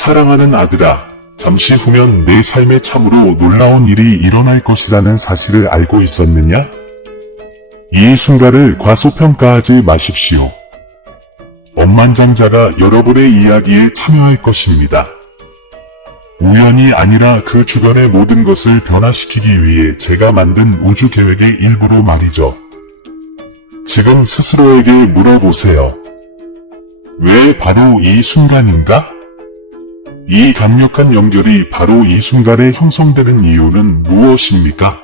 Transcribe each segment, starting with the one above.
사랑하는 아들아, 잠시 후면 내 삶에 참으로 놀라운 일이 일어날 것이라는 사실을 알고 있었느냐? 이 순간을 과소평가하지 마십시오. 억만장자가 여러분의 이야기에 참여할 것입니다. 우연이 아니라 그 주변의 모든 것을 변화시키기 위해 제가 만든 우주 계획의 일부로 말이죠. 지금 스스로에게 물어보세요. 왜 바로 이 순간인가? 이 강력한 연결이 바로 이 순간에 형성되는 이유는 무엇입니까?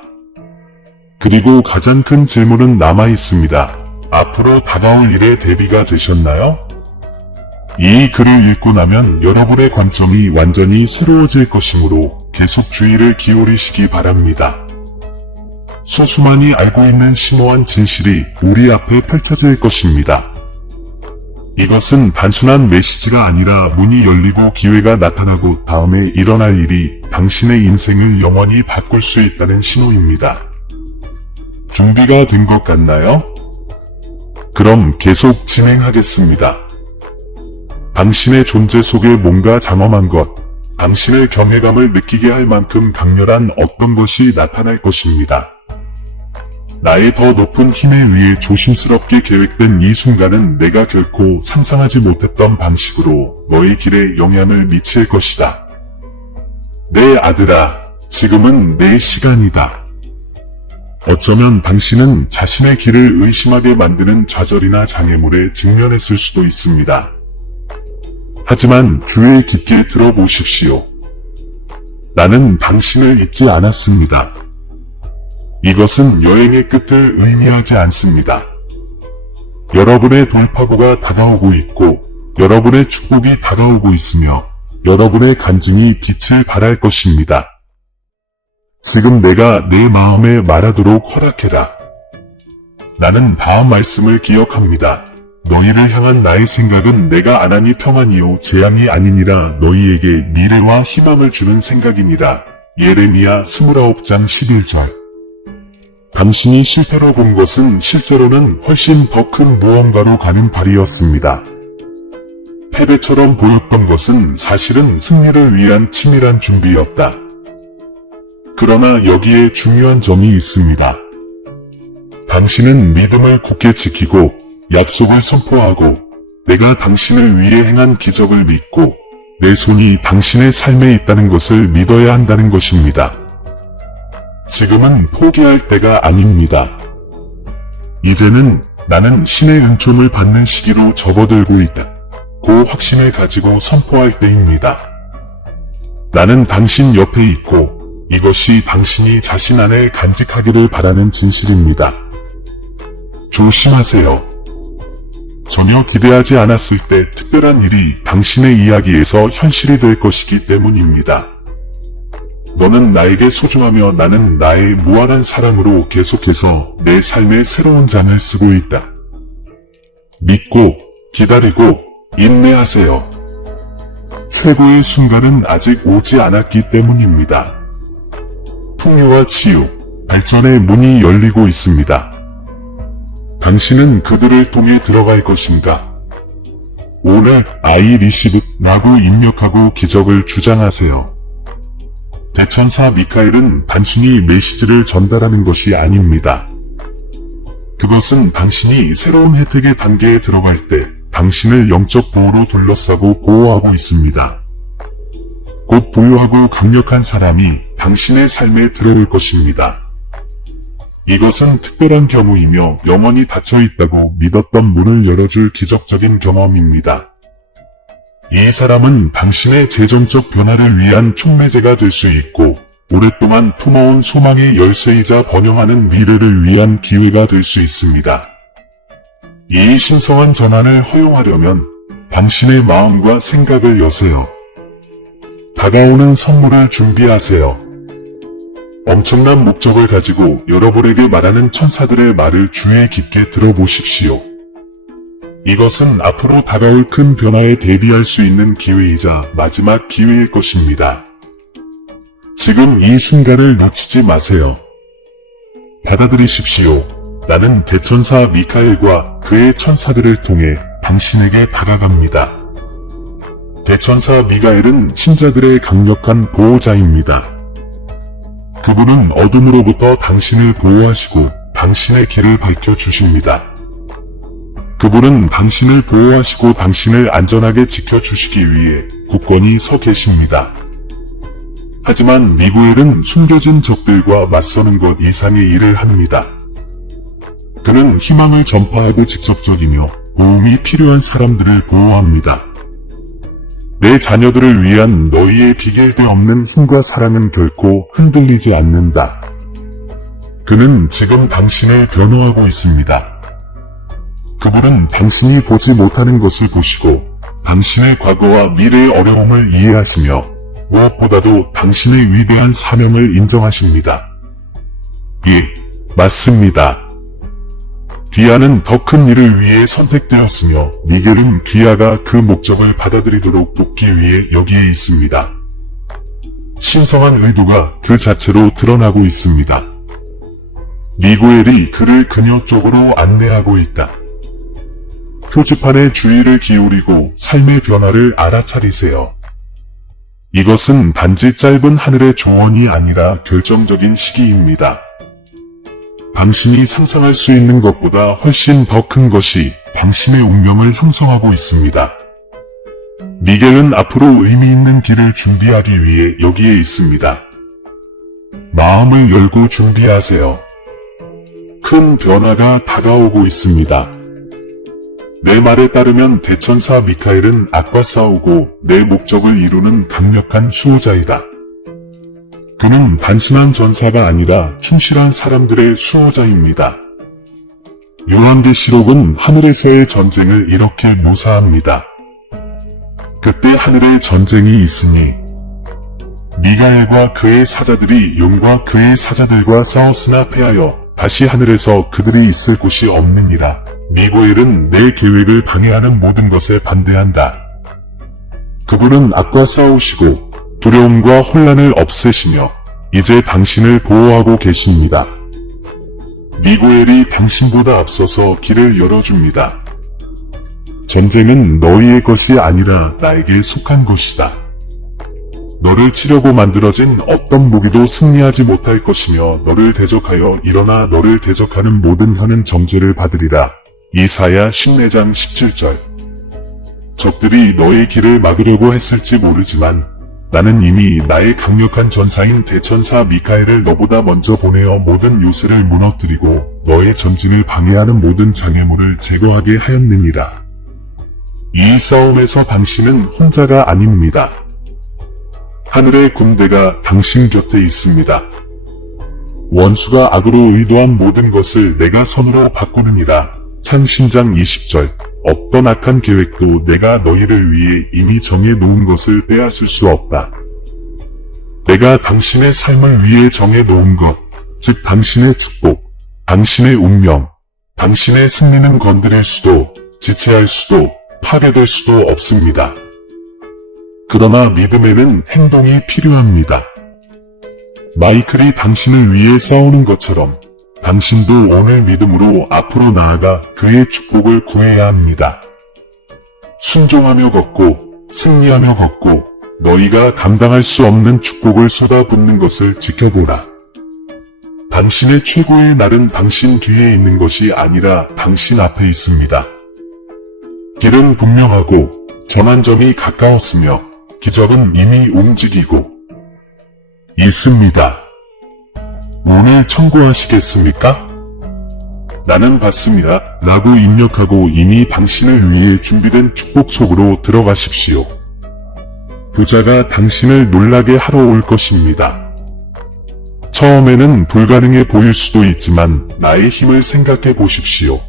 그리고 가장 큰 질문은 남아 있습니다. 앞으로 다가올 일에 대비가 되셨나요? 이 글을 읽고 나면 여러분의 관점이 완전히 새로워질 것이므로 계속 주의를 기울이시기 바랍니다. 소수만이 알고 있는 심오한 진실이 우리 앞에 펼쳐질 것입니다. 이것은 단순한 메시지가 아니라 문이 열리고 기회가 나타나고 다음에 일어날 일이 당신의 인생을 영원히 바꿀 수 있다는 신호입니다. 준비가 된 것 같나요? 그럼 계속 진행하겠습니다. 당신의 존재 속에 뭔가 장엄한 것, 당신의 경외감을 느끼게 할 만큼 강렬한 어떤 것이 나타날 것입니다. 나의 더 높은 힘에 의해 조심스럽게 계획된 이 순간은 내가 결코 상상하지 못했던 방식으로 너의 길에 영향을 미칠 것이다. 내 아들아, 지금은 내 시간이다. 어쩌면 당신은 자신의 길을 의심하게 만드는 좌절이나 장애물에 직면했을 수도 있습니다. 하지만 귀에 깊게 들어보십시오. 나는 당신을 잊지 않았습니다. 이것은 여행의 끝을 의미하지 않습니다. 여러분의 돌파구가 다가오고 있고, 여러분의 축복이 다가오고 있으며, 여러분의 간증이 빛을 발할 것입니다. 지금 내가 내 마음에 말하도록 허락해라. 나는 다음 말씀을 기억합니다. 너희를 향한 나의 생각은 내가 안 하니 평안이요 재앙이 아니니라. 너희에게 미래와 희망을 주는 생각이니라. 예레미야 29장 11절. 당신이 실패로 본 것은 실제로는 훨씬 더 큰 무언가로 가는 발이었습니다. 패배처럼 보였던 것은 사실은 승리를 위한 치밀한 준비였다. 그러나 여기에 중요한 점이 있습니다. 당신은 믿음을 굳게 지키고 약속을 선포하고 내가 당신을 위해 행한 기적을 믿고 내 손이 당신의 삶에 있다는 것을 믿어야 한다는 것입니다. 지금은 포기할 때가 아닙니다. 이제는 나는 신의 은총을 받는 시기로 접어들고 있다. 그 확신을 가지고 선포할 때입니다. 나는 당신 옆에 있고 이것이 당신이 자신 안에 간직하기를 바라는 진실입니다. 조심하세요. 전혀 기대하지 않았을 때 특별한 일이 당신의 이야기에서 현실이 될 것이기 때문입니다. 너는 나에게 소중하며 나는 나의 무한한 사랑으로 계속해서 내 삶의 새로운 장을 쓰고 있다. 믿고 기다리고 인내하세요. 최고의 순간은 아직 오지 않았기 때문입니다. 풍요와 치유, 발전의 문이 열리고 있습니다. 당신은 그들을 통해 들어갈 것인가? 오늘 I receive라고 입력하고 기적을 주장하세요. 대천사 미카엘은 단순히 메시지를 전달하는 것이 아닙니다. 그것은 당신이 새로운 혜택의 단계에 들어갈 때 당신을 영적 보호로 둘러싸고 보호하고 있습니다. 곧 부유하고 강력한 사람이 당신의 삶에 들어올 것입니다. 이것은 특별한 경우이며 영원히 닫혀있다고 믿었던 문을 열어줄 기적적인 경험입니다. 이 사람은 당신의 재정적 변화를 위한 촉매제가 될 수 있고 오랫동안 품어온 소망의 열쇠이자 번영하는 미래를 위한 기회가 될 수 있습니다. 이 신성한 전환을 허용하려면 당신의 마음과 생각을 여세요. 다가오는 선물을 준비하세요. 엄청난 목적을 가지고 여러분에게 말하는 천사들의 말을 주의 깊게 들어보십시오. 이것은 앞으로 다가올 큰 변화에 대비할 수 있는 기회이자 마지막 기회일 것입니다. 지금 이 순간을 놓치지 마세요. 받아들이십시오. 나는 대천사 미카엘과 그의 천사들을 통해 당신에게 다가갑니다. 대천사 미가엘은 신자들의 강력한 보호자입니다. 그분은 어둠으로부터 당신을 보호하시고 당신의 길을 밝혀주십니다. 그분은 당신을 보호하시고 당신을 안전하게 지켜주시기 위해 굳건히 서 계십니다. 하지만 미구엘은 숨겨진 적들과 맞서는 것 이상의 일을 합니다. 그는 희망을 전파하고 직접적이며 도움이 필요한 사람들을 보호합니다. 내 자녀들을 위한 너희의 비길데 없는 힘과 사랑은 결코 흔들리지 않는다. 그는 지금 당신을 변호하고 있습니다. 그분은 당신이 보지 못하는 것을 보시고 당신의 과거와 미래의 어려움을 이해하시며 무엇보다도 당신의 위대한 사명을 인정하십니다. 예, 맞습니다. 귀하는 더 큰 일을 위해 선택되었으며 미겔은 귀하가 그 목적을 받아들이도록 돕기 위해 여기에 있습니다. 신성한 의도가 그 자체로 드러나고 있습니다. 미구엘이 그를 그녀 쪽으로 안내하고 있다. 표지판에 주의를 기울이고 삶의 변화를 알아차리세요. 이것은 단지 짧은 하늘의 조언이 아니라 결정적인 시기입니다. 당신이 상상할 수 있는 것보다 훨씬 더 큰 것이 당신의 운명을 형성하고 있습니다. 미겔은 앞으로 의미 있는 길을 준비하기 위해 여기에 있습니다. 마음을 열고 준비하세요. 큰 변화가 다가오고 있습니다. 내 말에 따르면 대천사 미카엘은 악과 싸우고 내 목적을 이루는 강력한 수호자이다. 그는 단순한 전사가 아니라 충실한 사람들의 수호자입니다. 요한계시록은 하늘에서의 전쟁을 이렇게 묘사합니다. 그때 하늘에 전쟁이 있으니 미가엘과 그의 사자들이 용과 그의 사자들과 싸웠으나 패하여 다시 하늘에서 그들이 있을 곳이 없느니라. 미구엘은 내 계획을 방해하는 모든 것에 반대한다. 그분은 악과 싸우시고 두려움과 혼란을 없애시며 이제 당신을 보호하고 계십니다. 미구엘이 당신보다 앞서서 길을 열어줍니다. 전쟁은 너희의 것이 아니라 나에게 속한 것이다. 너를 치려고 만들어진 어떤 무기도 승리하지 못할 것이며 너를 대적하여 일어나 너를 대적하는 모든 혀는 정죄를 받으리라. 이사야 14장 17절. 적들이 너의 길을 막으려고 했을지 모르지만 나는 이미 나의 강력한 전사인 대천사 미카엘을 너보다 먼저 보내어 모든 요새를 무너뜨리고 너의 전진을 방해하는 모든 장애물을 제거하게 하였느니라. 이 싸움에서 당신은 혼자가 아닙니다. 하늘의 군대가 당신 곁에 있습니다. 원수가 악으로 의도한 모든 것을 내가 선으로 바꾸느니라. 창신장 20절. 어떤 악한 계획도 내가 너희를 위해 이미 정해놓은 것을 빼앗을 수 없다. 내가 당신의 삶을 위해 정해놓은 것, 즉 당신의 축복, 당신의 운명, 당신의 승리는 건드릴 수도, 지체할 수도, 파괴될 수도 없습니다. 그러나 믿음에는 행동이 필요합니다. 마이클이 당신을 위해 싸우는 것처럼 당신도 오늘 믿음으로 앞으로 나아가 그의 축복을 구해야 합니다. 순종하며 걷고 승리하며 걷고 너희가 감당할 수 없는 축복을 쏟아붓는 것을 지켜보라. 당신의 최고의 날은 당신 뒤에 있는 것이 아니라 당신 앞에 있습니다. 길은 분명하고 전환점이 가까웠으며 기적은 이미 움직이고 있습니다. 오늘 청구하시겠습니까? 나는 받습니다. 라고 입력하고 이미 당신을 위해 준비된 축복 속으로 들어가십시오. 부자가 당신을 놀라게 하러 올 것입니다. 처음에는 불가능해 보일 수도 있지만 나의 힘을 생각해 보십시오.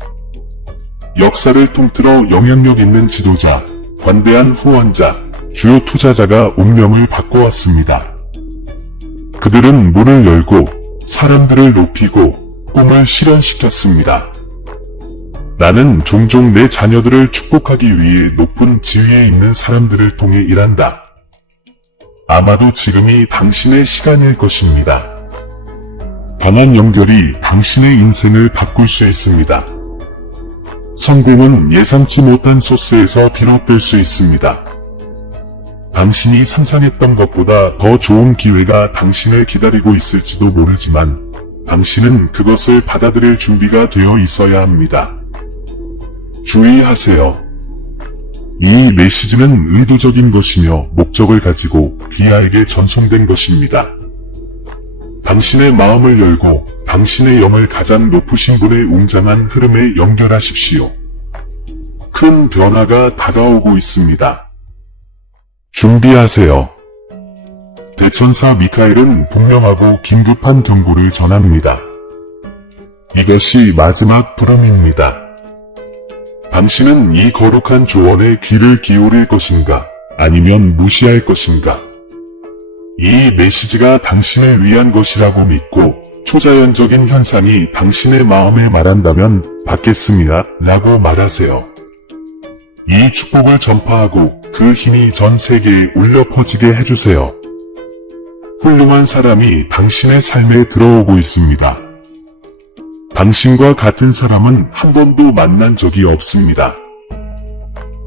역사를 통틀어 영향력 있는 지도자, 관대한 후원자, 주요 투자자가 운명을 바꿔왔습니다. 그들은 문을 열고 사람들을 높이고 꿈을 실현시켰습니다. 나는 종종 내 자녀들을 축복하기 위해 높은 지위에 있는 사람들을 통해 일한다. 아마도 지금이 당신의 시간일 것입니다. 단한 연결이 당신의 인생을 바꿀 수 있습니다. 성공은 예상치 못한 소스에서 비롯될 수 있습니다. 당신이 상상했던 것보다 더 좋은 기회가 당신을 기다리고 있을지도 모르지만 당신은 그것을 받아들일 준비가 되어 있어야 합니다. 주의하세요. 이 메시지는 의도적인 것이며 목적을 가지고 귀하에게 전송된 것입니다. 당신의 마음을 열고 당신의 영을 가장 높으신 분의 웅장한 흐름에 연결하십시오. 큰 변화가 다가오고 있습니다. 준비하세요. 대천사 미카엘은 분명하고 긴급한 경고를 전합니다. 이것이 마지막 부름입니다. 당신은 이 거룩한 조언에 귀를 기울일 것인가, 아니면 무시할 것인가? 이 메시지가 당신을 위한 것이라고 믿고 초자연적인 현상이 당신의 마음에 말한다면 받겠습니다 라고 말하세요. 이 축복을 전파하고 그 힘이 전 세계에 울려 퍼지게 해주세요. 훌륭한 사람이 당신의 삶에 들어오고 있습니다. 당신과 같은 사람은 한 번도 만난 적이 없습니다.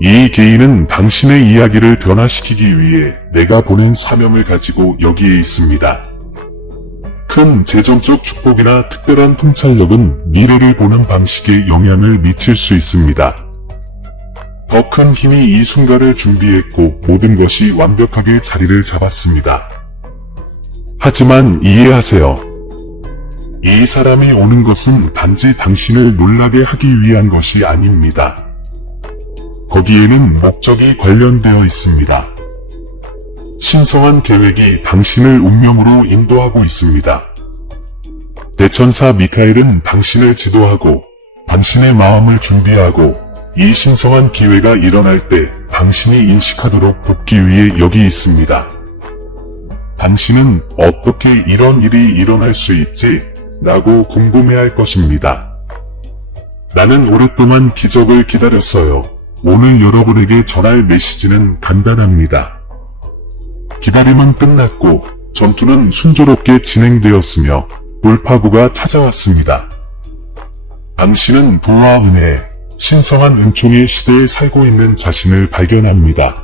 이 개인은 당신의 이야기를 변화시키기 위해 내가 보낸 사명을 가지고 여기에 있습니다. 큰 재정적 축복이나 특별한 통찰력은 미래를 보는 방식에 영향을 미칠 수 있습니다. 더 큰 힘이 이 순간을 준비했고 모든 것이 완벽하게 자리를 잡았습니다. 하지만 이해하세요. 이 사람이 오는 것은 단지 당신을 놀라게 하기 위한 것이 아닙니다. 거기에는 목적이 관련되어 있습니다. 신성한 계획이 당신을 운명으로 인도하고 있습니다. 대천사 미카엘은 당신을 지도하고 당신의 마음을 준비하고 이 신성한 기회가 일어날 때 당신이 인식하도록 돕기 위해 여기 있습니다. 당신은 어떻게 이런 일이 일어날 수 있지? 라고 궁금해할 것입니다. 나는 오랫동안 기적을 기다렸어요. 오늘 여러분에게 전할 메시지는 간단합니다. 기다림은 끝났고 전투는 순조롭게 진행되었으며 돌파구가 찾아왔습니다. 당신은 부와 은혜, 신성한 은총의 시대에 살고 있는 자신을 발견합니다.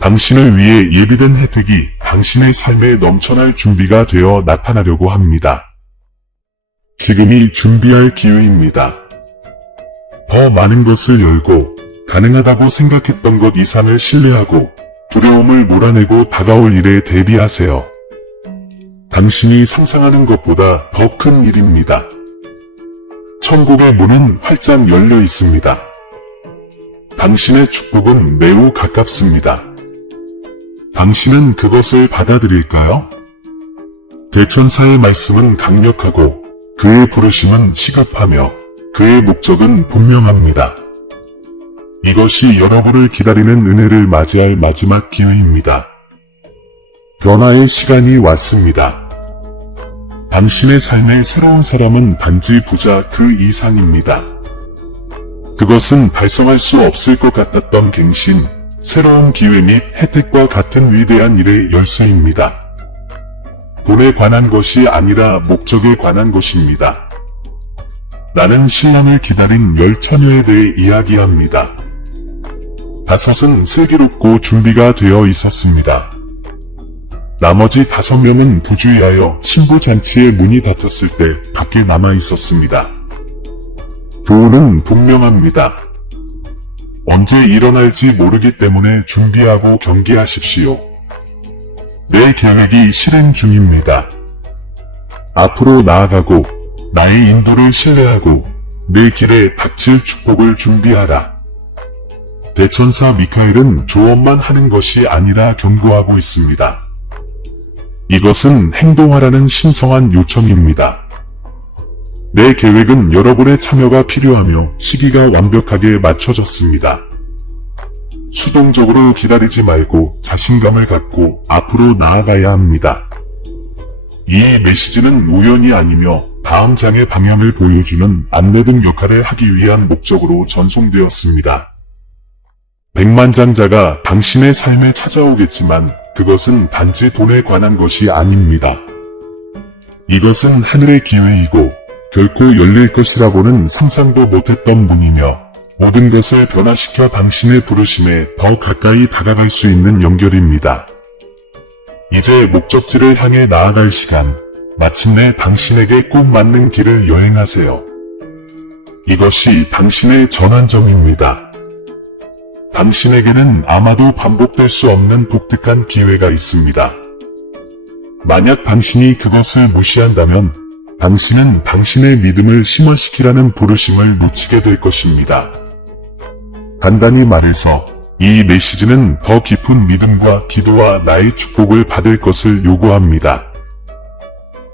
당신을 위해 예비된 혜택이 당신의 삶에 넘쳐날 준비가 되어 나타나려고 합니다. 지금이 준비할 기회입니다. 더 많은 것을 열고 가능하다고 생각했던 것 이상을 신뢰하고 두려움을 몰아내고 다가올 일에 대비하세요. 당신이 상상하는 것보다 더 큰 일입니다. 천국의 문은 활짝 열려 있습니다. 당신의 축복은 매우 가깝습니다. 당신은 그것을 받아들일까요? 대천사의 말씀은 강력하고 그의 부르심은 시급하며 그의 목적은 분명합니다. 이것이 여러분을 기다리는 은혜를 맞이할 마지막 기회입니다. 변화의 시간이 왔습니다. 당신의 삶의 새로운 사람은 단지 부자 그 이상입니다. 그것은 달성할 수 없을 것 같았던 갱신, 새로운 기회 및 혜택과 같은 위대한 일의 열쇠입니다. 돈에 관한 것이 아니라 목적에 관한 것입니다. 나는 신랑을 기다린 10처녀에 대해 이야기합니다. 5은 슬기롭고 준비가 되어 있었습니다. 나머지 5명은 부주의하여 신부잔치의 문이 닫혔을 때 밖에 남아 있었습니다. 교훈은 분명합니다. 언제 일어날지 모르기 때문에 준비하고 경계하십시오. 내 계획이 실행 중입니다. 앞으로 나아가고 나의 인도를 신뢰하고 내 길에 닥칠 축복을 준비하라. 대천사 미카엘은 조언만 하는 것이 아니라 경고하고 있습니다. 이것은 행동하라는 신성한 요청입니다. 내 계획은 여러분의 참여가 필요하며 시기가 완벽하게 맞춰졌습니다. 수동적으로 기다리지 말고 자신감을 갖고 앞으로 나아가야 합니다. 이 메시지는 우연이 아니며 다음 장의 방향을 보여주는 안내등 역할을 하기 위한 목적으로 전송되었습니다. 백만장자가 당신의 삶에 찾아오겠지만 그것은 단지 돈에 관한 것이 아닙니다. 이것은 하늘의 기회이고 결코 열릴 것이라고는 상상도 못했던 문이며 모든 것을 변화시켜 당신의 부르심에 더 가까이 다가갈 수 있는 연결입니다. 이제 목적지를 향해 나아갈 시간, 마침내 당신에게 꼭 맞는 길을 여행하세요. 이것이 당신의 전환점입니다. 당신에게는 아마도 반복될 수 없는 독특한 기회가 있습니다. 만약 당신이 그것을 무시한다면 당신은 당신의 믿음을 심화시키라는 부르심을 놓치게 될 것입니다. 간단히 말해서 이 메시지는 더 깊은 믿음과 기도와 나의 축복을 받을 것을 요구합니다.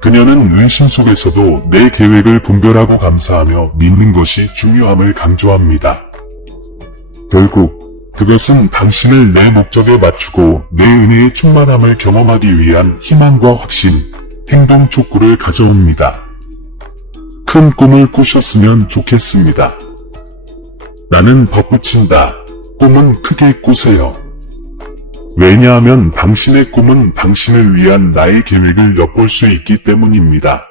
그녀는 의심 속에서도 내 계획을 분별하고 감사하며 믿는 것이 중요함을 강조합니다. 결국 그것은 당신을 내 목적에 맞추고 내 은혜의 충만함을 경험하기 위한 희망과 확신, 행동 촉구를 가져옵니다. 큰 꿈을 꾸셨으면 좋겠습니다. 나는 덧붙인다. 꿈은 크게 꾸세요. 왜냐하면 당신의 꿈은 당신을 위한 나의 계획을 엿볼 수 있기 때문입니다.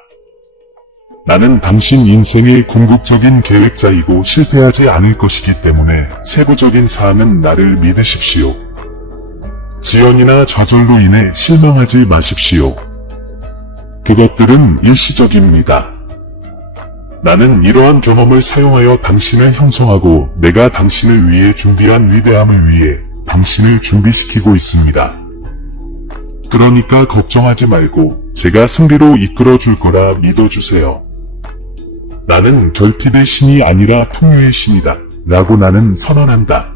나는 당신 인생의 궁극적인 계획자이고 실패하지 않을 것이기 때문에 세부적인 사항은 나를 믿으십시오. 지연이나 좌절로 인해 실망하지 마십시오. 그것들은 일시적입니다. 나는 이러한 경험을 사용하여 당신을 형성하고 내가 당신을 위해 준비한 위대함을 위해 당신을 준비시키고 있습니다. 그러니까 걱정하지 말고 제가 승리로 이끌어 줄 거라 믿어주세요. 나는 결핍의 신이 아니라 풍요의 신이다. 라고 나는 선언한다.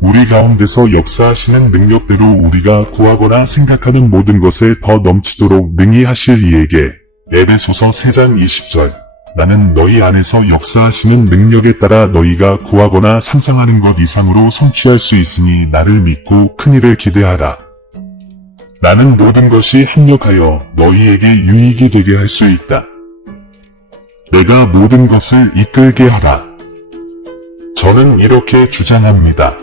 우리 가운데서 역사하시는 능력대로 우리가 구하거나 생각하는 모든 것에 더 넘치도록 능히 하실 이에게 에베소서 3장 20절 나는 너희 안에서 역사하시는 능력에 따라 너희가 구하거나 상상하는 것 이상으로 성취할 수 있으니 나를 믿고 큰일을 기대하라. 나는 모든 것이 합력하여 너희에게 유익이 되게 할 수 있다. 내가 모든 것을 이끌게 하라. 저는 이렇게 주장합니다.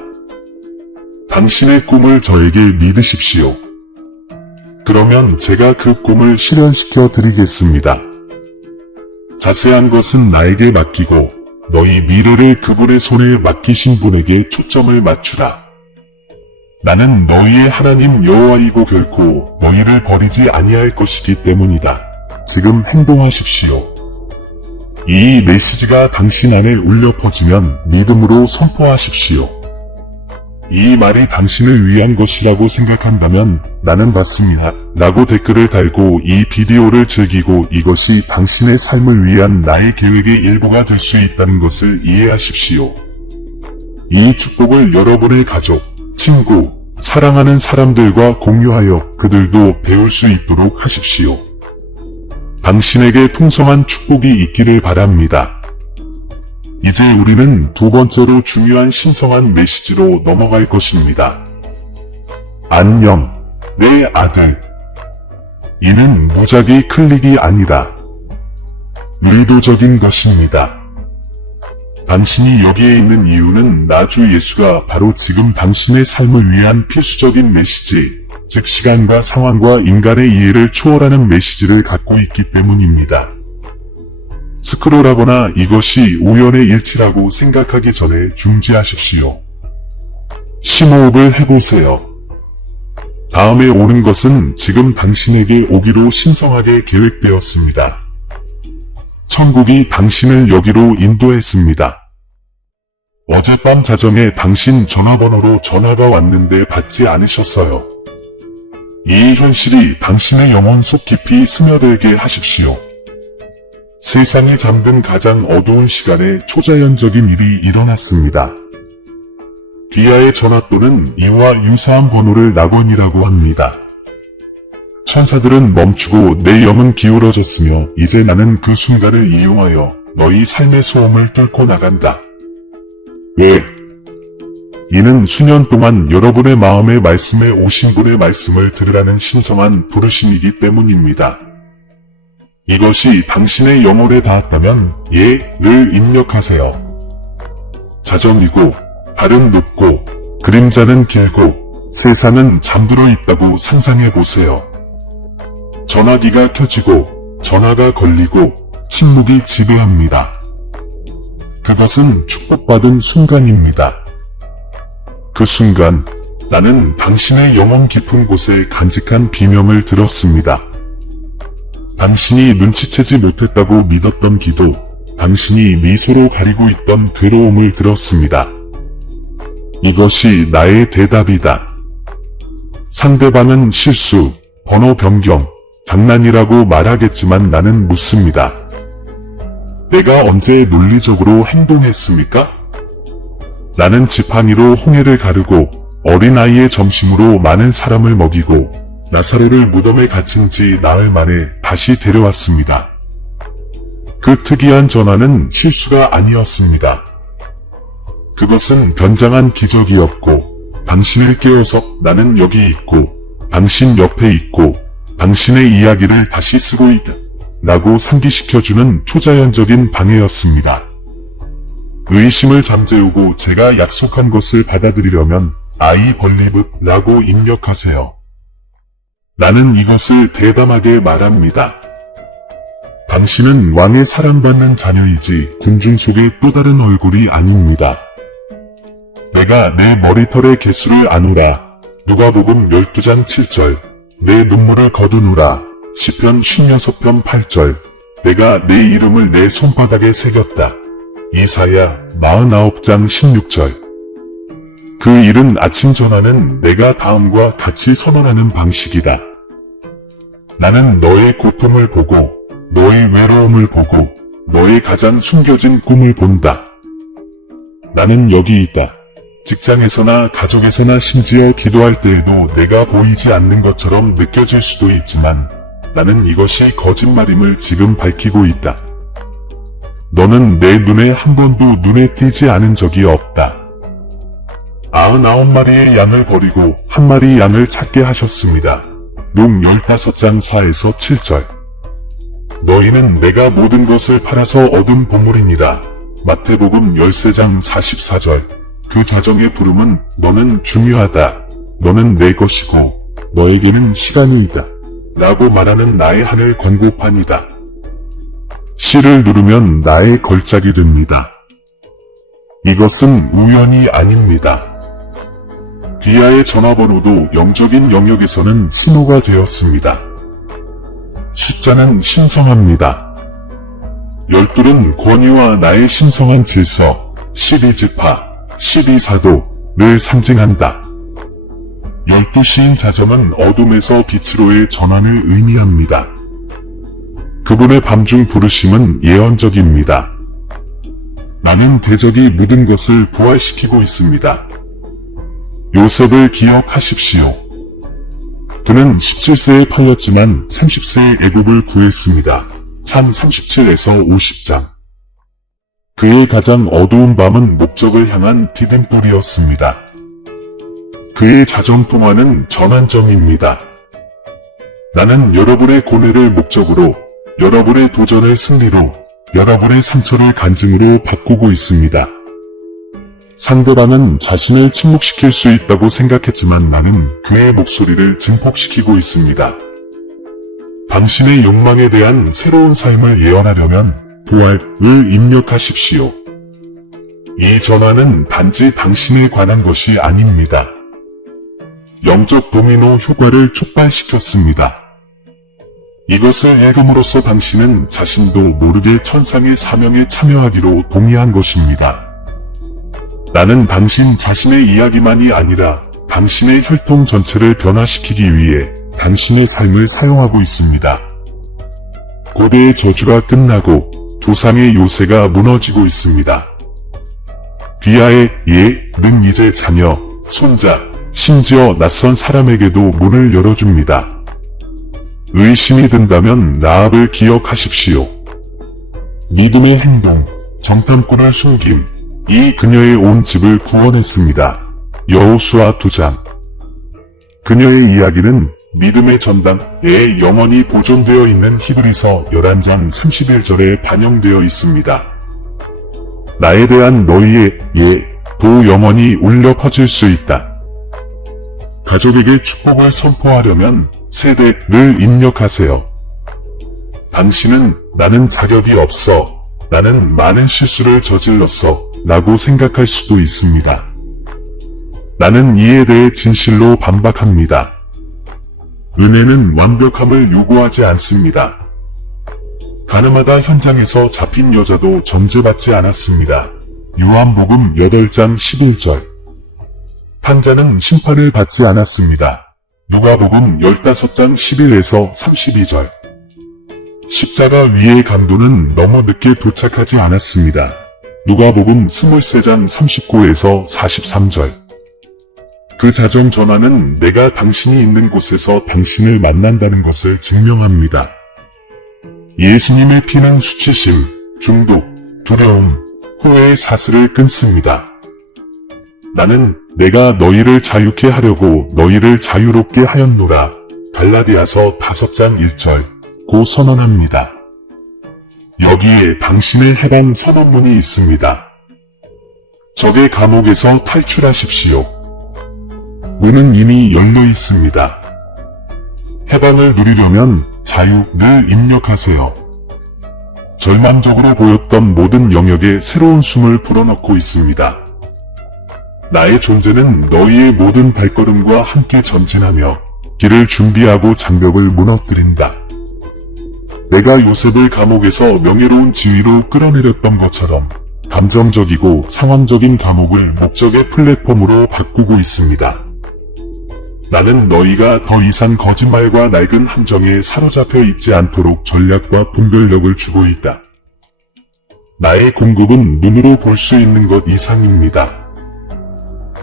당신의 꿈을 저에게 믿으십시오. 그러면 제가 그 꿈을 실현시켜 드리겠습니다. 자세한 것은 나에게 맡기고 너희 미래를 그분의 손에 맡기신 분에게 초점을 맞추라. 나는 너희의 하나님 여호와이고 결코 너희를 버리지 아니할 것이기 때문이다. 지금 행동하십시오. 이 메시지가 당신 안에 울려 퍼지면 믿음으로 선포하십시오. 이 말이 당신을 위한 것이라고 생각한다면 나는 받습니다. 라고 댓글을 달고 이 비디오를 즐기고 이것이 당신의 삶을 위한 나의 계획의 일부가 될 수 있다는 것을 이해하십시오. 이 축복을 여러분의 가족, 친구, 사랑하는 사람들과 공유하여 그들도 배울 수 있도록 하십시오. 당신에게 풍성한 축복이 있기를 바랍니다. 이제 우리는 두 번째로 중요한 신성한 메시지로 넘어갈 것입니다. 안녕, 내 아들. 이는 무작위 클릭이 아니라 의도적인 것입니다. 당신이 여기에 있는 이유는 나주 예수가 바로 지금 당신의 삶을 위한 필수적인 메시지, 즉 시간과 상황과 인간의 이해를 초월하는 메시지를 갖고 있기 때문입니다. 스크롤하거나 이것이 우연의 일치라고 생각하기 전에 중지하십시오. 심호흡을 해보세요. 다음에 오는 것은 지금 당신에게 오기로 신성하게 계획되었습니다. 천국이 당신을 여기로 인도했습니다. 어젯밤 자정에 당신 전화번호로 전화가 왔는데 받지 않으셨어요. 이 현실이 당신의 영혼 속 깊이 스며들게 하십시오. 세상에 잠든 가장 어두운 시간에 초자연적인 일이 일어났습니다. 귀하의 전화 또는 이와 유사한 번호를 낙원이라고 합니다. 천사들은 멈추고 내 영은 기울어졌으며 이제 나는 그 순간을 이용하여 너희 삶의 소음을 뚫고 나간다. 왜? 이는 수년 동안 여러분의 마음의 말씀에 오신 분의 말씀을 들으라는 신성한 부르심이기 때문입니다. 이것이 당신의 영혼에 닿았다면 예를 입력하세요. 자정이고 달은 높고 그림자는 길고 세상은 잠들어 있다고 상상해 보세요. 전화기가 켜지고 전화가 걸리고 침묵이 지배합니다. 그것은 축복받은 순간입니다. 그 순간 나는 당신의 영혼 깊은 곳에 간직한 비명을 들었습니다. 당신이 눈치채지 못했다고 믿었던 기도, 당신이 미소로 가리고 있던 괴로움을 들었습니다. 이것이 나의 대답이다. 상대방은 실수, 번호 변경, 장난이라고 말하겠지만 나는 묻습니다. 내가 언제 논리적으로 행동했습니까? 나는 지팡이로 홍해를 가르고 어린아이의 점심으로 많은 사람을 먹이고 나사로를 무덤에 갇힌 지 나흘 만에 다시 데려왔습니다. 그 특이한 전화는 실수가 아니었습니다. 그것은 변장한 기적이었고 당신을 깨워서 나는 여기 있고 당신 옆에 있고 당신의 이야기를 다시 쓰고 있다 라고 상기시켜주는 초자연적인 방해였습니다. 의심을 잠재우고 제가 약속한 것을 받아들이려면 I believe 라고 입력하세요. 나는 이것을 대담하게 말합니다. 당신은 왕의 사랑받는 자녀이지 군중 속의 또 다른 얼굴이 아닙니다. 내가 내 머리털의 개수를 아노라. 누가복음 12장 7절. 내 눈물을 거두노라. 시편 56편 8절. 내가 내 이름을 내 손바닥에 새겼다. 이사야 49장 16절. 그 이른 아침 전화는 내가 다음과 같이 선언하는 방식이다. 나는 너의 고통을 보고 너의 외로움을 보고 너의 가장 숨겨진 꿈을 본다. 나는 여기 있다. 직장에서나 가족에서나 심지어 기도할 때에도 내가 보이지 않는 것처럼 느껴질 수도 있지만 나는 이것이 거짓말임을 지금 밝히고 있다. 너는 내 눈에 한 번도 눈에 띄지 않은 적이 없다. 99마리의 양을 버리고 한 마리 양을 찾게 하셨습니다. 록 15장 4에서 7절. 너희는 내가 모든 것을 팔아서 얻은 보물이니라. 마태복음 13장 44절. 그 자정의 부름은 너는 중요하다. 너는 내 것이고 너에게는 시간이 있다. 라고 말하는 나의 하늘 광고판이다. C를 누르면 나의 걸작이 됩니다. 이것은 우연이 아닙니다. 귀하의 전화번호도 영적인 영역에서는 신호가 되었습니다. 숫자는 신성합니다. 12는 권위와 나의 신성한 질서, 12지파, 12사도를 상징한다. 12시인 자정은 어둠에서 빛으로의 전환을 의미합니다. 그분의 밤중 부르심은 예언적입니다. 나는 대적이 묻은 것을 부활시키고 있습니다. 요셉을 기억하십시오. 그는 17세에 팔렸지만 30세에 애굽을 구했습니다. 참 37에서 50장. 그의 가장 어두운 밤은 목적을 향한 디딤돌이었습니다. 그의 자정 동화는 전환점입니다. 나는 여러분의 고뇌를 목적으로, 여러분의 도전을 승리로, 여러분의 상처를 간증으로 바꾸고 있습니다. 상대방은 자신을 침묵시킬 수 있다고 생각했지만 나는 그의 목소리를 증폭시키고 있습니다. 당신의 욕망에 대한 새로운 삶을 예언하려면 부활을 입력하십시오. 이 전화는 단지 당신에 관한 것이 아닙니다. 영적 도미노 효과를 촉발시켰습니다. 이것을 읽음으로써 당신은 자신도 모르게 천상의 사명에 참여하기로 동의한 것입니다. 나는 당신 자신의 이야기만이 아니라 당신의 혈통 전체를 변화시키기 위해 당신의 삶을 사용하고 있습니다. 고대의 저주가 끝나고 조상의 요새가 무너지고 있습니다. 귀하의 예는 이제 자녀, 손자, 심지어 낯선 사람에게도 문을 열어줍니다. 의심이 든다면 라합을 기억하십시오. 믿음의 행동, 정탐꾼을 숨김, 이 그녀의 온 집을 구원했습니다. 여호수아 2장. 그녀의 이야기는 믿음의 전당에 영원히 보존되어 있는 히브리서 11장 31절에 반영되어 있습니다. 나에 대한 너희의 예도 영원히 울려 퍼질 수 있다. 가족에게 축복을 선포하려면 세대를 입력하세요. 당신은 나는 자격이 없어 나는 많은 실수를 저질렀어 라고 생각할 수도 있습니다. 나는 이에 대해 진실로 반박합니다. 은혜는 완벽함을 요구하지 않습니다. 가늠하다 현장에서 잡힌 여자도 정죄받지 않았습니다. 요한복음 8장 11절. 탄자는 심판을 받지 않았습니다. 누가복음 15장 11에서 32절. 십자가 위의 강도는 너무 늦게 도착하지 않았습니다. 누가복음 23장 39에서 43절. 그 자정 전화는 내가 당신이 있는 곳에서 당신을 만난다는 것을 증명합니다. 예수님의 피는 수치심, 중독, 두려움, 후회의 사슬을 끊습니다. 나는 내가 너희를 자유케 하려고 너희를 자유롭게 하였노라. 갈라디아서 5장 1절 고 선언합니다. 여기에 당신의 해방 선언문이 있습니다. 적의 감옥에서 탈출하십시오. 문은 이미 열려 있습니다. 해방을 누리려면 자유를 입력하세요. 절망적으로 보였던 모든 영역에 새로운 숨을 불어넣고 있습니다. 나의 존재는 너희의 모든 발걸음과 함께 전진하며 길을 준비하고 장벽을 무너뜨린다. 내가 요셉을 감옥에서 명예로운 지위로 끌어내렸던 것처럼 감정적이고 상황적인 감옥을 목적의 플랫폼으로 바꾸고 있습니다. 나는 너희가 더 이상 거짓말과 낡은 함정에 사로잡혀 있지 않도록 전략과 분별력을 주고 있다. 나의 공급은 눈으로 볼 수 있는 것 이상입니다.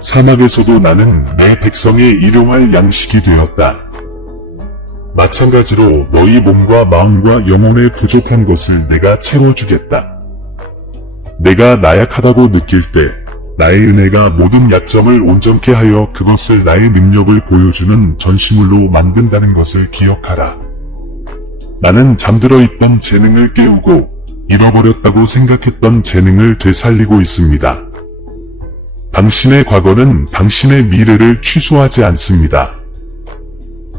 사막에서도 나는 내 백성의 일용할 양식이 되었다. 마찬가지로 너희 몸과 마음과 영혼에 부족한 것을 내가 채워주겠다. 내가 나약하다고 느낄 때 나의 은혜가 모든 약점을 온전케 하여 그것을 나의 능력을 보여주는 전시물로 만든다는 것을 기억하라. 나는 잠들어 있던 재능을 깨우고 잃어버렸다고 생각했던 재능을 되살리고 있습니다. 당신의 과거는 당신의 미래를 취소하지 않습니다.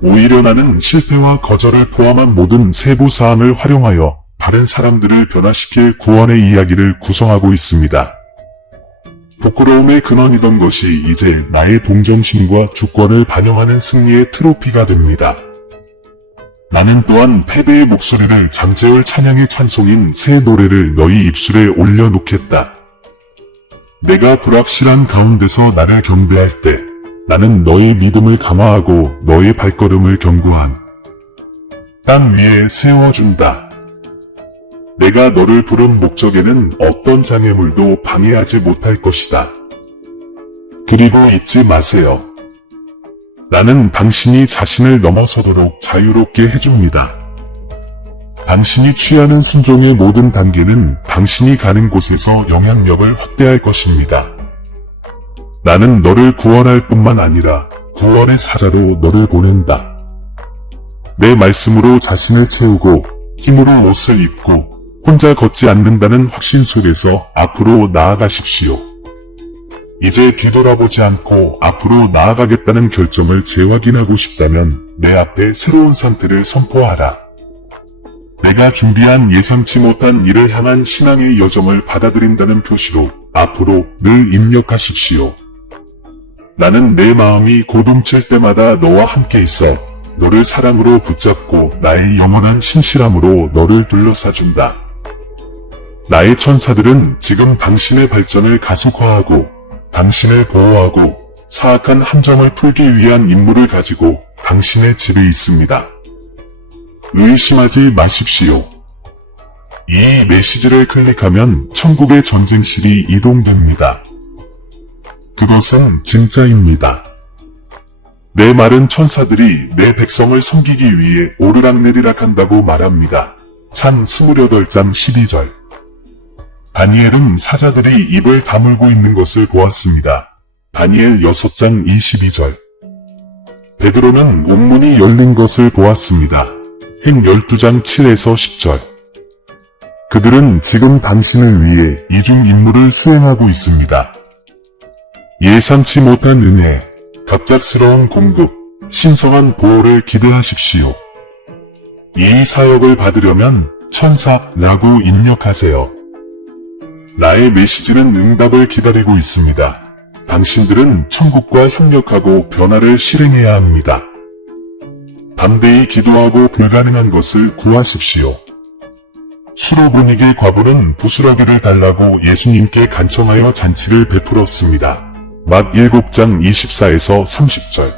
오히려 나는 실패와 거절을 포함한 모든 세부사항을 활용하여 다른 사람들을 변화시킬 구원의 이야기를 구성하고 있습니다. 부끄러움의 근원이던 것이 이제 나의 동정심과 주권을 반영하는 승리의 트로피가 됩니다. 나는 또한 패배의 목소리를 잠재울 찬양의 찬송인 새 노래를 너희 입술에 올려놓겠다. 내가 불확실한 가운데서 나를 경배할 때 나는 너의 믿음을 강화하고 너의 발걸음을 견고한 땅 위에 세워준다. 내가 너를 부른 목적에는 어떤 장애물도 방해하지 못할 것이다. 그리고 잊지 마세요. 나는 당신이 자신을 넘어서도록 자유롭게 해줍니다. 당신이 취하는 순종의 모든 단계는 당신이 가는 곳에서 영향력을 확대할 것입니다. 나는 너를 구원할 뿐만 아니라 구원의 사자로 너를 보낸다. 내 말씀으로 자신을 채우고 힘으로 옷을 입고 혼자 걷지 않는다는 확신 속에서 앞으로 나아가십시오. 이제 뒤돌아보지 않고 앞으로 나아가겠다는 결정을 재확인하고 싶다면 내 앞에 새로운 상태를 선포하라. 내가 준비한 예상치 못한 일을 향한 신앙의 여정을 받아들인다는 표시로 앞으로 늘 입력하십시오. 나는 내 마음이 고동칠 때마다 너와 함께 있어 너를 사랑으로 붙잡고 나의 영원한 신실함으로 너를 둘러싸준다. 나의 천사들은 지금 당신의 발전을 가속화하고 당신을 보호하고 사악한 함정을 풀기 위한 임무를 가지고 당신의 집에 있습니다. 의심하지 마십시오. 이 메시지를 클릭하면 천국의 전쟁실이 이동됩니다. 그것은 진짜입니다. 내 말은 천사들이 내 백성을 섬기기 위해 오르락내리락 한다고 말합니다. 창 28장 12절. 다니엘은 사자들이 입을 다물고 있는 것을 보았습니다. 다니엘 6장 22절. 베드로는 옥문이 열린 것을 보았습니다. 행 12장 7에서 10절. 그들은 지금 당신을 위해 이중 임무를 수행하고 있습니다. 예상치 못한 은혜, 갑작스러운 공급, 신성한 보호를 기대하십시오. 이 사역을 받으려면 천사라고 입력하세요. 나의 메시지는 응답을 기다리고 있습니다. 당신들은 천국과 협력하고 변화를 실행해야 합니다. 담대히 기도하고 불가능한 것을 구하십시오. 수로보닉의 과부는 부스러기를 달라고 예수님께 간청하여 잔치를 베풀었습니다. 막 7장 24에서 30절.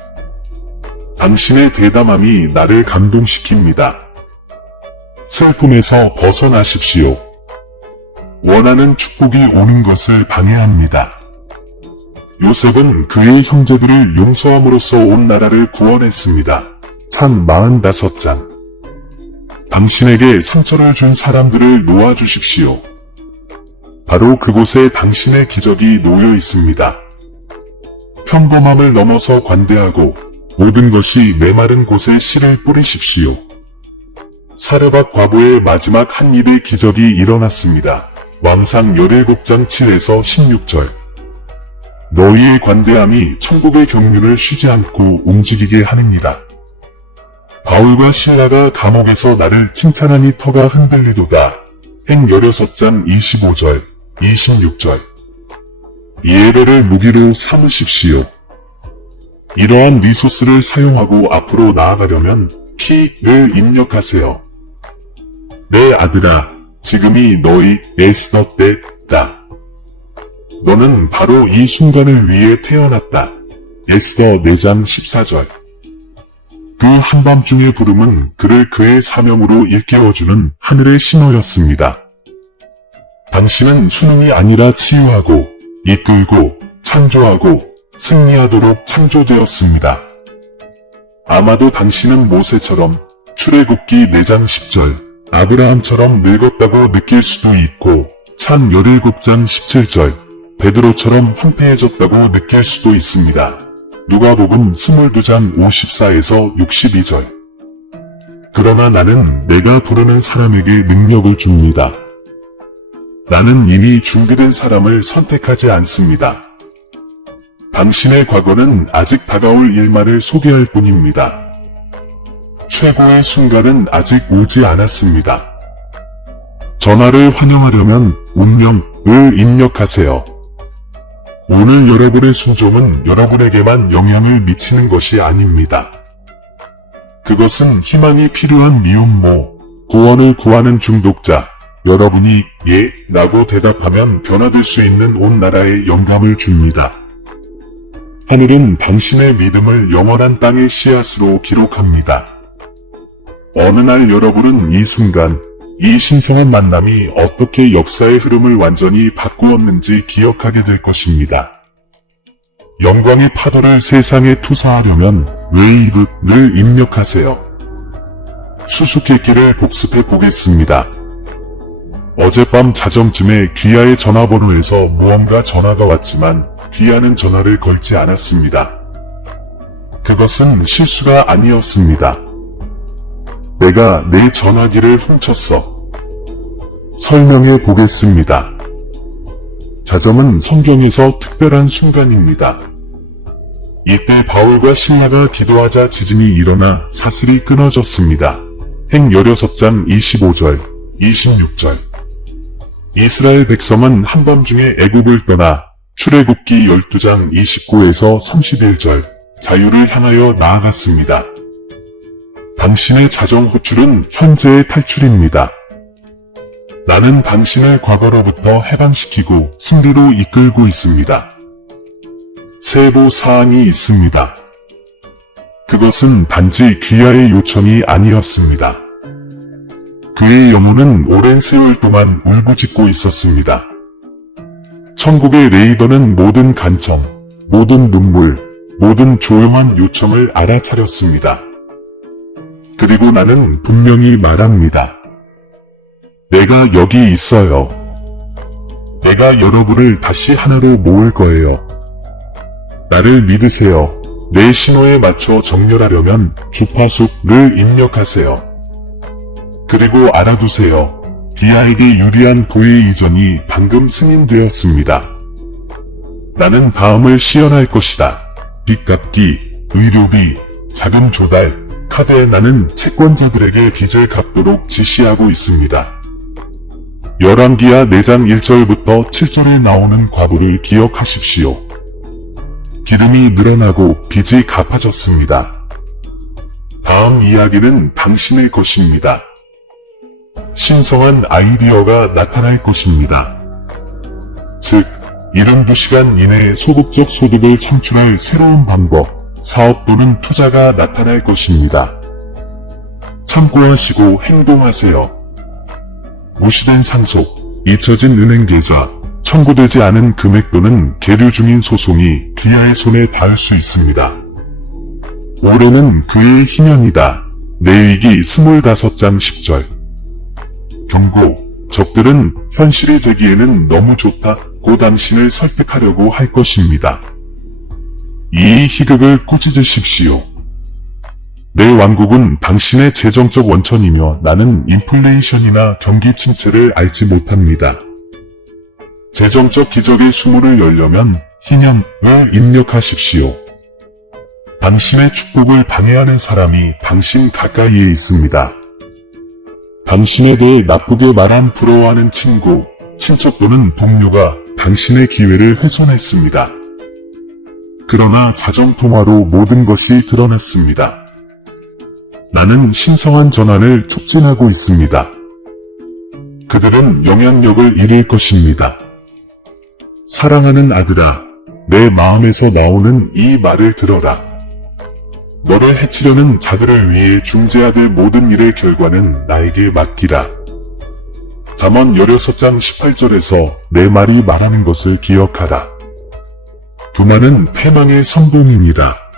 당신의 대담함이 나를 감동시킵니다. 슬픔에서 벗어나십시오. 원하는 축복이 오는 것을 방해합니다. 요셉은 그의 형제들을 용서함으로써 온 나라를 구원했습니다. 참 45장. 당신에게 상처를 준 사람들을 놓아주십시오. 바로 그곳에 당신의 기적이 놓여 있습니다. 평범함을 넘어서 관대하고 모든 것이 메마른 곳에 씨를 뿌리십시오. 사르밧 과부의 마지막 한 입의 기적이 일어났습니다. 왕상 17장 7에서 16절. 너희의 관대함이 천국의 경륜을 쉬지 않고 움직이게 하느니라. 바울과 실라가 감옥에서 나를 칭찬하니 터가 흔들리도다. 행 16장 25절, 26절. 예배를 무기로 삼으십시오. 이러한 리소스를 사용하고 앞으로 나아가려면 P를 입력하세요. 내 아들아, 지금이 너희 에스더 때다. 너는 바로 이 순간을 위해 태어났다. 에스더 4장 14절. 그 한밤중의 부름은 그를 그의 사명으로 일깨워주는 하늘의 신호였습니다. 당신은 수능이 아니라 치유하고, 이끌고, 창조하고, 승리하도록 창조되었습니다. 아마도 당신은 모세처럼 출애굽기 4장 10절, 아브라함처럼 늙었다고 느낄 수도 있고, 참 17장 17절, 베드로처럼 황폐해졌다고 느낄 수도 있습니다. 누가복음 22장 54에서 62절. 그러나 나는 내가 부르는 사람에게 능력을 줍니다. 나는 이미 준비된 사람을 선택하지 않습니다. 당신의 과거는 아직 다가올 일만을 소개할 뿐입니다. 최고의 순간은 아직 오지 않았습니다. 전화를 환영하려면 운명을 입력하세요. 오늘 여러분의 순종은 여러분에게만 영향을 미치는 것이 아닙니다. 그것은 희망이 필요한 미혼모, 구원을 구하는 중독자, 여러분이 예 라고 대답하면 변화될 수 있는 온 나라에 영감을 줍니다. 하늘은 당신의 믿음을 영원한 땅의 씨앗으로 기록합니다. 어느 날 여러분은 이 순간, 이 신성한 만남이 어떻게 역사의 흐름을 완전히 바꾸었는지 기억하게 될 것입니다. 영광의 파도를 세상에 투사하려면 웨이브를 입력하세요. 수수께끼를 복습해 보겠습니다. 어젯밤 자정쯤에 귀하의 전화번호에서 무언가 전화가 왔지만 귀하는 전화를 걸지 않았습니다. 그것은 실수가 아니었습니다. 내가 내 전화기를 훔쳤어. 설명해 보겠습니다. 자정은 성경에서 특별한 순간입니다. 이때 바울과 실라가 기도하자 지진이 일어나 사슬이 끊어졌습니다. 행 16장 25절, 26절. 이스라엘 백성은 한밤중에 애굽을 떠나 출애굽기 12장 29에서 31절 자유를 향하여 나아갔습니다. 당신의 자정 호출은 현재의 탈출입니다. 나는 당신을 과거로부터 해방시키고 승리로 이끌고 있습니다. 세부 사항이 있습니다. 그것은 단지 귀하의 요청이 아니었습니다. 그의 영혼은 오랜 세월 동안 울부짖고 있었습니다. 천국의 레이더는 모든 간청, 모든 눈물, 모든 조용한 요청을 알아차렸습니다. 그리고 나는 분명히 말합니다. 내가 여기 있어요. 내가 여러분을 다시 하나로 모을 거예요. 나를 믿으세요. 내 신호에 맞춰 정렬하려면 주파수를 입력하세요. 그리고 알아두세요. 비아에게 유리한 보혜 이전이 방금 승인되었습니다. 나는 다음을 시연할 것이다. 빚 갚기, 의료비, 자금 조달, 카드에 나는 채권자들에게 빚을 갚도록 지시하고 있습니다. 열왕기하 4장 1절부터 7절에 나오는 과부를 기억하십시오. 기름이 늘어나고 빚이 갚아졌습니다. 다음 이야기는 당신의 것입니다. 신성한 아이디어가 나타날 것입니다. 즉, 72시간 이내에 소극적 소득을 창출할 새로운 방법, 사업 또는 투자가 나타날 것입니다. 참고하시고 행동하세요. 무시된 상속, 잊혀진 은행 계좌, 청구되지 않은 금액 또는 계류 중인 소송이 귀하의 손에 닿을 수 있습니다. 올해는 그의 희년이다. 내위기 25장 10절. 경고, 적들은 현실이 되기에는 너무 좋다고 당신을 설득하려고 할 것입니다. 이 희극을 꾸짖으십시오. 내 왕국은 당신의 재정적 원천이며 나는 인플레이션이나 경기 침체를 알지 못합니다. 재정적 기적의 수모를 열려면 희년을 입력하십시오. 당신의 축복을 방해하는 사람이 당신 가까이에 있습니다. 당신에 대해 나쁘게 말한 부러워하는 친구, 친척 또는 동료가 당신의 기회를 훼손했습니다. 그러나 자정통화로 모든 것이 드러났습니다. 나는 신성한 전환을 촉진하고 있습니다. 그들은 영향력을 잃을 것입니다. 사랑하는 아들아, 내 마음에서 나오는 이 말을 들어라. 너를 해치려는 자들을 위해 중재하될 모든 일의 결과는 나에게 맡기라. 잠언 16장 18절에서 내 말이 말하는 것을 기억하라. 교만은 패망의 성공이니라.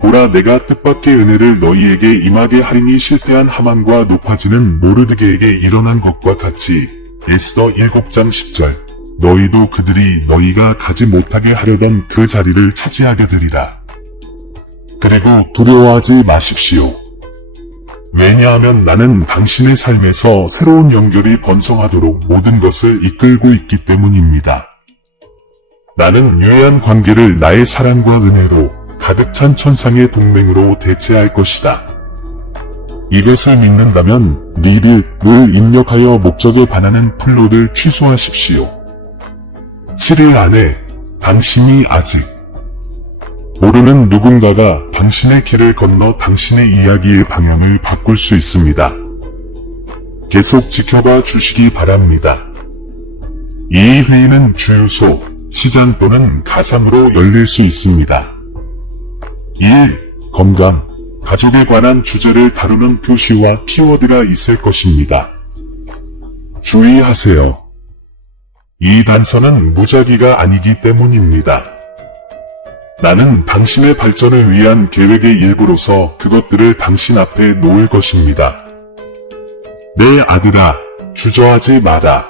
보라, 내가 뜻밖의 은혜를 너희에게 임하게 하리니 실패한 하만과 높아지는 모르드게에게 일어난 것과 같이. 에스더 7장 10절. 너희도 그들이 너희가 가지 못하게 하려던 그 자리를 차지하게 되리라. 그리고 두려워하지 마십시오. 왜냐하면 나는 당신의 삶에서 새로운 연결이 번성하도록 모든 것을 이끌고 있기 때문입니다. 나는 유해한 관계를 나의 사랑과 은혜로 가득 찬 천상의 동맹으로 대체할 것이다. 이것을 믿는다면 리빌을 입력하여 목적에 반하는 플롯을 취소하십시오. 7일 안에 당신이 아직 모르는 누군가가 당신의 길을 건너 당신의 이야기의 방향을 바꿀 수 있습니다. 계속 지켜봐 주시기 바랍니다. 이 회의는 주유소, 시장 또는 가상으로 열릴 수 있습니다. 1. 건강, 가족에 관한 주제를 다루는 표시와 키워드가 있을 것입니다. 주의하세요. 이 단서는 무작위가 아니기 때문입니다. 나는 당신의 발전을 위한 계획의 일부로서 그것들을 당신 앞에 놓을 것입니다. 내 아들아, 주저하지 마라.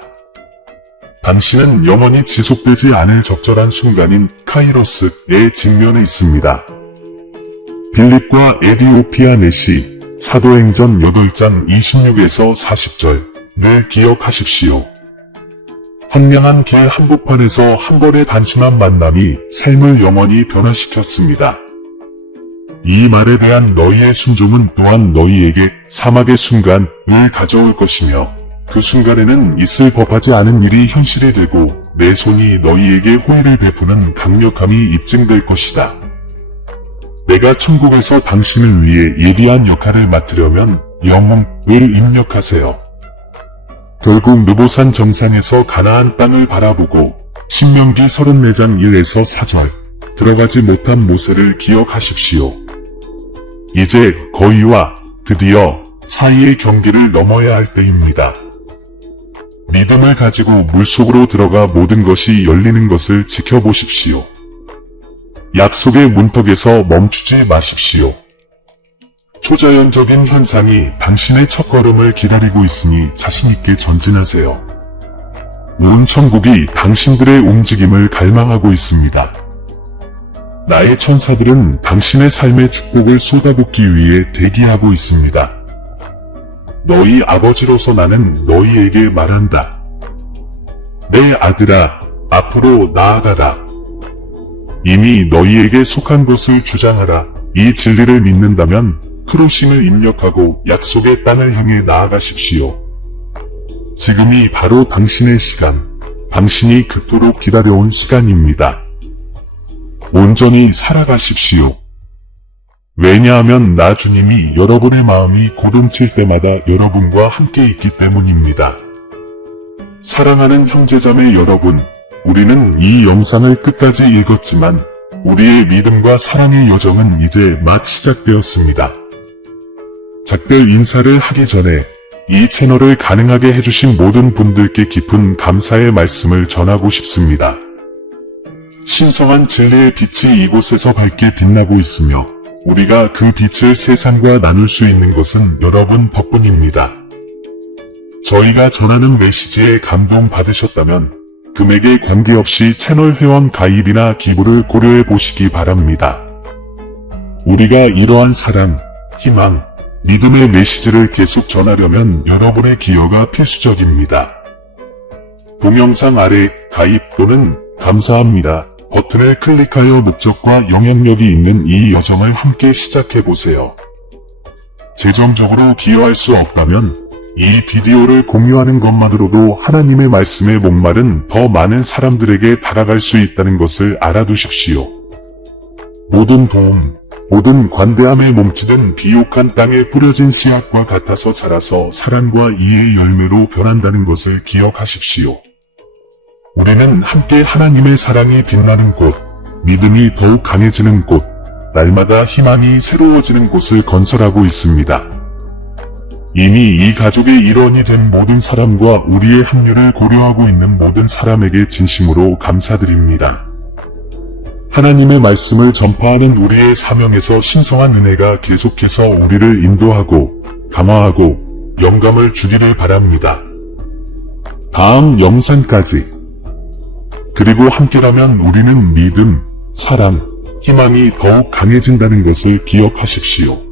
당신은 영원히 지속되지 않을 적절한 순간인 카이로스에 직면해 있습니다. 빌립과 에디오피아 넷이 사도행전 8장 26에서 40절을 기억하십시오. 황량한 길 한복판에서 한 번의 단순한 만남이 삶을 영원히 변화시켰습니다. 이 말에 대한 너희의 순종은 또한 너희에게 사막의 순간을 가져올 것이며 그 순간에는 있을 법하지 않은 일이 현실이 되고 내 손이 너희에게 호의를 베푸는 강력함이 입증될 것이다. 내가 천국에서 당신을 위해 예비한 역할을 맡으려면 영웅을 입력하세요. 결국 느보산 정상에서 가나안 땅을 바라보고 신명기 34장 1에서 4절 들어가지 못한 모세를 기억하십시오. 이제 거의와 드디어 사이의 경기를 넘어야 할 때입니다. 믿음을 가지고 물속으로 들어가 모든 것이 열리는 것을 지켜보십시오. 약속의 문턱에서 멈추지 마십시오. 초자연적인 현상이 당신의 첫걸음을 기다리고 있으니 자신있게 전진하세요. 온 천국이 당신들의 움직임을 갈망하고 있습니다. 나의 천사들은 당신의 삶의 축복을 쏟아붓기 위해 대기하고 있습니다. 너희 아버지로서 나는 너희에게 말한다. 내 아들아, 앞으로 나아가라. 이미 너희에게 속한 것을 주장하라. 이 진리를 믿는다면 크로싱을 입력하고 약속의 땅을 향해 나아가십시오. 지금이 바로 당신의 시간, 당신이 그토록 기다려온 시간입니다. 온전히 살아가십시오. 왜냐하면 나 주님이 여러분의 마음이 고동칠 때마다 여러분과 함께 있기 때문입니다. 사랑하는 형제자매 여러분, 우리는 이 영상을 끝까지 읽었지만 우리의 믿음과 사랑의 여정은 이제 막 시작되었습니다. 작별 인사를 하기 전에 이 채널을 가능하게 해주신 모든 분들께 깊은 감사의 말씀을 전하고 싶습니다. 신성한 진리의 빛이 이곳에서 밝게 빛나고 있으며 우리가 그 빛을 세상과 나눌 수 있는 것은 여러분 덕분입니다. 저희가 전하는 메시지에 감동받으셨다면 금액에 관계없이 채널 회원 가입이나 기부를 고려해 보시기 바랍니다. 우리가 이러한 사랑, 희망, 믿음의 메시지를 계속 전하려면 여러분의 기여가 필수적입니다. 동영상 아래 가입 또는 감사합니다 버튼을 클릭하여 목적과 영향력이 있는 이 여정을 함께 시작해보세요. 재정적으로 기여할 수 없다면 이 비디오를 공유하는 것만으로도 하나님의 말씀에 목마른 더 많은 사람들에게 다가갈 수 있다는 것을 알아두십시오. 모든 도움, 모든 관대함에 몸치든 비옥한 땅에 뿌려진 씨앗과 같아서 자라서 사랑과 이해의 열매로 변한다는 것을 기억하십시오. 우리는 함께 하나님의 사랑이 빛나는 곳, 믿음이 더욱 강해지는 곳, 날마다 희망이 새로워지는 곳을 건설하고 있습니다. 이미 이 가족의 일원이 된 모든 사람과 우리의 합류를 고려하고 있는 모든 사람에게 진심으로 감사드립니다. 하나님의 말씀을 전파하는 우리의 사명에서 신성한 은혜가 계속해서 우리를 인도하고 강화하고 영감을 주기를 바랍니다. 다음 영상까지. 그리고 함께라면 우리는 믿음, 사랑, 희망이 더욱 강해진다는 것을 기억하십시오.